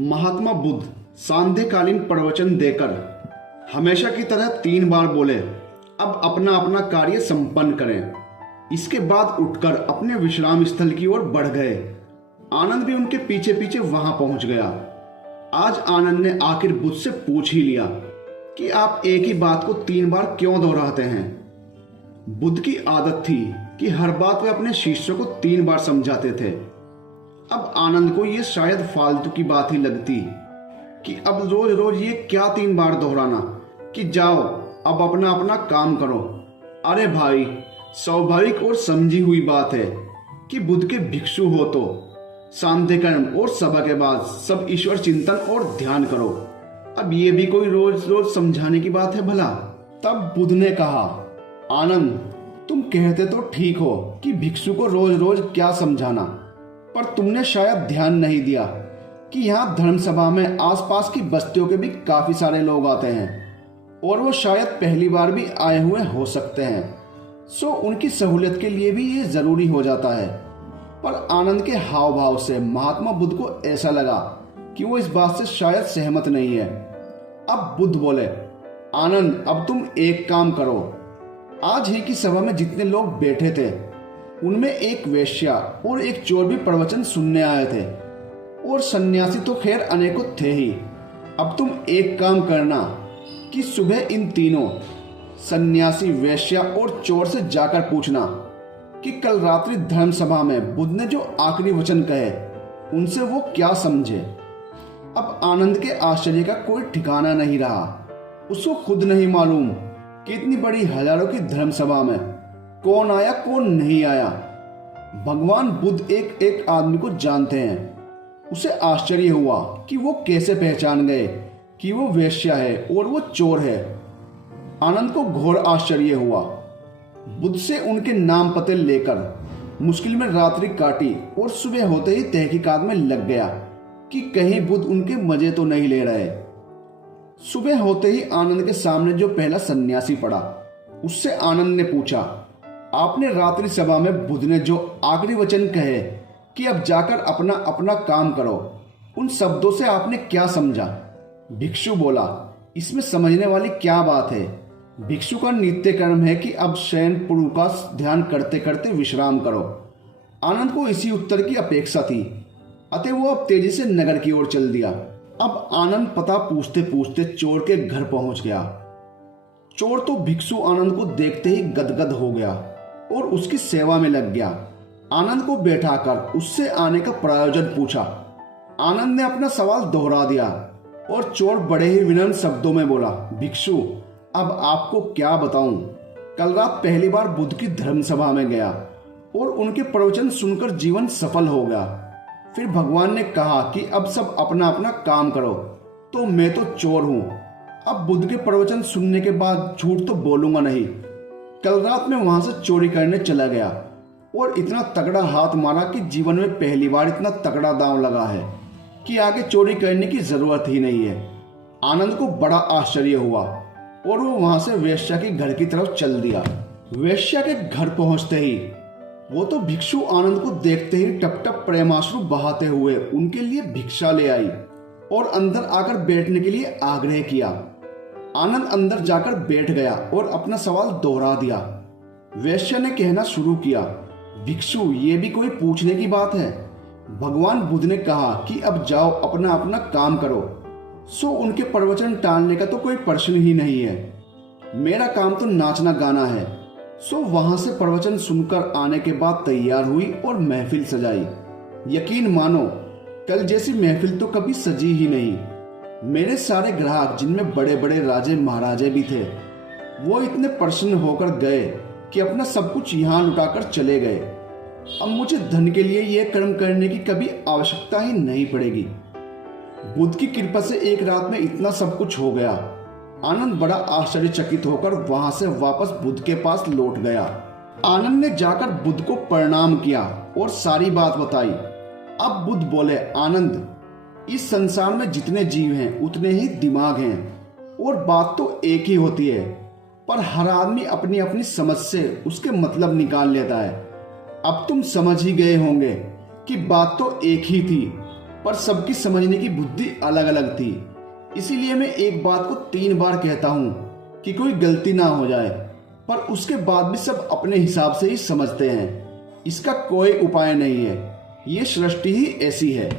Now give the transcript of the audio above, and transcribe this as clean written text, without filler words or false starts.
महात्मा बुद्ध सांध्यकालीन प्रवचन देकर हमेशा की तरह 3 बार बोले, अब अपना अपना कार्य संपन्न करें। इसके बाद उठकर अपने विश्राम स्थल की ओर बढ़ गए। आनंद भी उनके पीछे पीछे वहां पहुंच गया। आज आनंद ने आखिर बुद्ध से पूछ ही लिया कि आप एक ही बात को 3 बार क्यों दोहराते हैं। बुद्ध की आदत थी कि हर बात वे अपने शिष्यों को 3 बार समझाते थे। अब आनंद को यह शायद फालतू की बात ही लगती कि अब रोज रोज ये क्या 3 बार दोहराना कि जाओ अब अपना अपना काम करो। अरे भाई, स्वाभाविक और समझी हुई बात है कि बुद्ध के भिक्षु हो तो शांति कर्म और सभा के बाद सब ईश्वर चिंतन और ध्यान करो। अब ये भी कोई रोज रोज समझाने की बात है भला। तब बुद्ध ने कहा, आनंद, तुम कहते तो ठीक हो कि भिक्षु को रोज रोज क्या समझाना, पर तुमने शायद ध्यान नहीं दिया कि यहाँ धर्म सभा में आसपास की बस्तियों के भी काफी सारे लोग आते हैं और वो शायद पहली बार भी आए हुए हो सकते हैं। सो उनकी सहूलियत के लिए भी ये जरूरी हो जाता है। पर आनंद के हाव भाव से महात्मा बुद्ध को ऐसा लगा कि वो इस बात से शायद सहमत नहीं है। अब बुद्ध बोले, आनंद, अब तुम एक काम करो। आज ही की सभा में जितने लोग बैठे थे उनमें एक वेश्या और एक चोर भी प्रवचन सुनने आए थे, और सन्यासी तो खैर अनेकों थे ही। अब तुम एक काम करना कि सुबह इन तीनों सन्यासी, वेश्या और चोर से जाकर पूछना कि कल रात्रि धर्म सभा में बुद्ध ने जो आखिरी वचन कहे उनसे वो क्या समझे। अब आनंद के आश्चर्य का कोई ठिकाना नहीं रहा। उसको खुद नहीं मालूम कि इतनी बड़ी हजारों की धर्म सभा में कौन आया कौन नहीं आया। भगवान बुद्ध एक एक आदमी को जानते हैं। उसे आश्चर्य हुआ कि वो कैसे पहचान गए कि वो वेश्या है और वो चोर है। आनंद को घोर आश्चर्य हुआ। बुद्ध से उनके नाम पते लेकर मुश्किल में रात्रि काटी और सुबह होते ही तहकीकात में लग गया कि कहीं बुद्ध उनके मजे तो नहीं ले रहे। सुबह होते ही आनंद के सामने जो पहला सन्यासी पड़ा, उससे आनंद ने पूछा, आपने रात्रि सभा में बुद्ध ने जो आखिरी वचन कहे कि अब जाकर अपना अपना काम करो, उन शब्दों से आपने क्या समझा? भिक्षु बोला, इसमें समझने वाली क्या बात है? भिक्षु का नित्य कर्म है कि अब शयन पुरु का ध्यान करते करते विश्राम करो। आनंद को इसी उत्तर की अपेक्षा थी, अतः वो अब तेजी से नगर की ओर चल दिया। अब आनंद पता पूछते पूछते चोर के घर पहुंच गया। चोर तो भिक्षु आनंद को देखते ही गदगद हो गया और उसकी सेवा में लग गया। आनंद को बैठाकर उससे आने का प्रयोजन पूछा। आनंद ने अपना सवाल दोहरा दिया और चोर बड़े ही विनम्र शब्दों में बोला, भिक्षु, अब आपको क्या बताऊं, कल रात पहली बार बुद्ध की धर्म सभा में गया और उनके प्रवचन सुनकर जीवन सफल हो गया। फिर भगवान ने कहा कि अब सब अपना अपना काम करो, तो मैं तो चोर हूं। अब बुद्ध के प्रवचन सुनने के बाद झूठ तो बोलूंगा नहीं। कल रात में वहां से चोरी करने चला गया और इतना तगड़ा हाथ मारा कि जीवन में पहली बार इतना तगड़ा दांव लगा है कि आगे चोरी करने की जरूरत ही नहीं है। आनंद को बड़ा आश्चर्य हुआ और वो वहां से वेश्या के घर की तरफ चल दिया। वेश्या के घर पहुंचते ही वो तो भिक्षु आनंद को देखते ही टप टप प्रेमाश्रु बहाते हुए उनके लिए भिक्षा ले आई और अंदर आकर बैठने के लिए आग्रह किया। आनंद अंदर जाकर बैठ गया और अपना सवाल दोहरा दिया। वेश्या ने कहना शुरू किया, भिक्षु, ये भी कोई पूछने की बात है? भगवान बुद्ध ने कहा कि अब जाओ अपना अपना काम करो, सो उनके प्रवचन टालने का तो कोई प्रश्न ही नहीं है। मेरा काम तो नाचना गाना है। सो वहां से प्रवचन सुनकर आने के बाद तैयार हुई और महफिल सजाई। यकीन मानो कल जैसी महफिल तो कभी सजी ही नहीं। मेरे सारे ग्राहक, जिनमें बड़े बड़े राजे महाराजे भी थे, वो इतने प्रसन्न होकर गए कि अपना सब कुछ यहाँ लुटाकर चले गए। अब मुझे धन के लिए यह कर्म करने की कभी आवश्यकता ही नहीं पड़ेगी। बुद्ध की कृपा से एक रात में इतना सब कुछ हो गया। आनंद बड़ा आश्चर्यचकित होकर वहां से वापस बुद्ध के पास लौट गया। आनंद ने जाकर बुद्ध को प्रणाम किया और सारी बात बताई। अब बुद्ध बोले, आनंद, इस संसार में जितने जीव हैं उतने ही दिमाग हैं और बात तो एक ही होती है, पर हर आदमी अपनी अपनी समझ से उसके मतलब निकाल लेता है। अब तुम समझ ही गए होंगे कि बात तो एक ही थी, पर सबकी समझने की बुद्धि अलग अलग थी। इसीलिए मैं एक बात को 3 बार कहता हूँ कि कोई गलती ना हो जाए, पर उसके बाद भी सब अपने हिसाब से ही समझते हैं। इसका कोई उपाय नहीं है, ये सृष्टि ही ऐसी है।